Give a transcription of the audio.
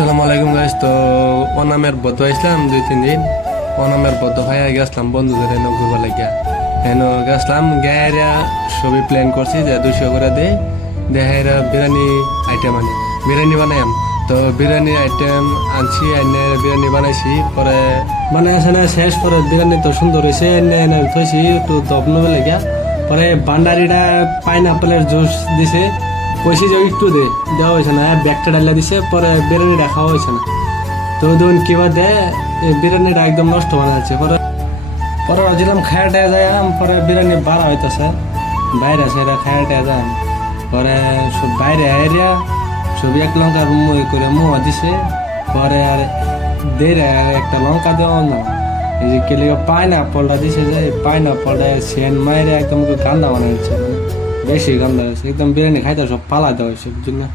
আসসালামু আলাইকুম গাইস। তো অনামের বদ্ধ আসলাম 2-3 দিন। অনামের বদ্ধ হয়ে গেছিলাম বন্ধুদের এনে ঘুরবা লাগিয়া হেন গেছিলাম গায়েরা সবই প্ল্যান করছি যে 200 করে দেহেরা বিরিয়ানি আইটেম আনি বিরিয়ানি বানাইম। তো বিরিয়ানি আইটেম আনছি এনে বিরিয়ানি বানাইছি পরে মানে আসলে শেষ পরে বিরিয়ানি তো সুন্দর হয়েছে এনে এনে থইছি একটু দবন লাগিয়া পরে বান্ডারিটা পাইনাপেলের জুস দিছে কইছি যে একটু দেওয়া হয়েছে না ব্যাগটা ডালিয়া দিছে পরে বিরিয়ানিটা খাওয়া হয়েছে না। তো ধরুন কিবা বিরিয়ানিটা একদম নষ্ট বানাচ্ছে পরে পরে ভাবছিলাম খায়াটায় যাইম পরে বিরিয়ানি বাড়া হইতেছে বাইরে আছে এটা খায়াটায় যাইম পরে সব বাইরে এরিয়া সব এক লঙ্কা করে মুয়া দিছে পরে আর দেরে একটা লঙ্কা দেওয়া না এই যে কেলে পাইনাপলটা দিছে যে পাইনাপলটা সেন মাইরে একদম গান্দা বানাইছে বেশি গান্দা হয়েছে একদম বিরিয়ানি খাইতে সব পালা দেওয়া হয়েছে বুঝলি না।